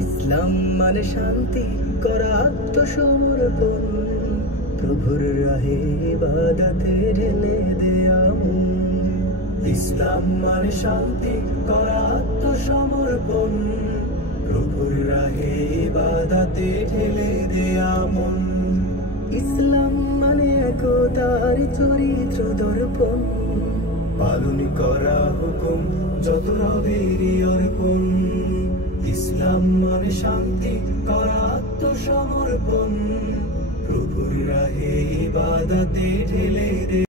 ইসলাম মানে শান্তি করা আত্মসমর্পণ, প্রভুর রাহে ইবাদতে ঢেলে দেয়া মন। ইসলাম মানে শান্তি করা আত্মসমর্পণ, প্রভুর রাহে ইবাদতে ঢেলে দেয়া মন। ইসলাম মানে একতার চরিত্র দর্পণ, পালন করা হুকুম যত রবেরই অর্পণ। ইসলাম মানে শান্তি করা আত্মসমর্পণ, প্রভুর রাহে ইবাদতে ঢেলে দে।